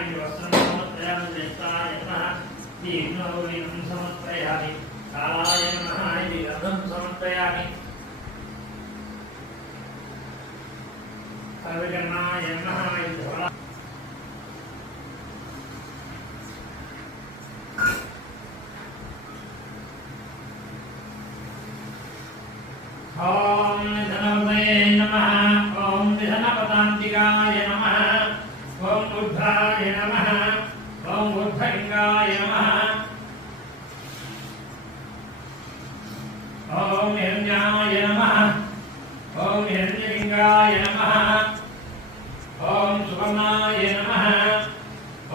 इति वस्त्रं समर्पयामि ज्येष्ठाय नमः इति विघ्नहौरीं समर्पयामि कालाय नमः इति रथं समर्पयामि सर्वजनाय नमः इति धवला ओम धनवये नमः ओम धनपतांतिकाय नमः ओम बुद्धाय नमः ओम बुद्धलिंगाय नमः ओम हिरण्याय नमः ओम हिरण्यलिंगाय नमः ओम सुवर्णाय नमः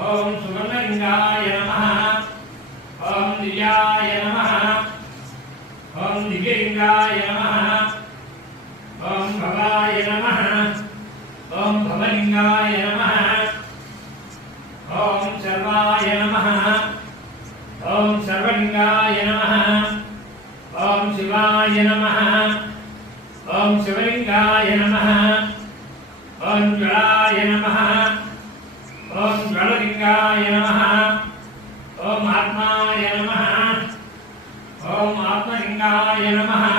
ओम सुवर्णलिंगाय नमः ओम दिव्याय नमः ओम दिव्यलिंगाय नमः ओम भवाय नमः ओम भवलिंगाय नमः ओम सर्वाय नमः ओम सर्वलिंगाय नमः ओम शिवाय नमः ओम शिवलिंगाय नमः ओम ज्वलाय नमः ओम ज्वललिंगाय नमः ओम आत्माय नमः ओम आत्मलिंगाय नमः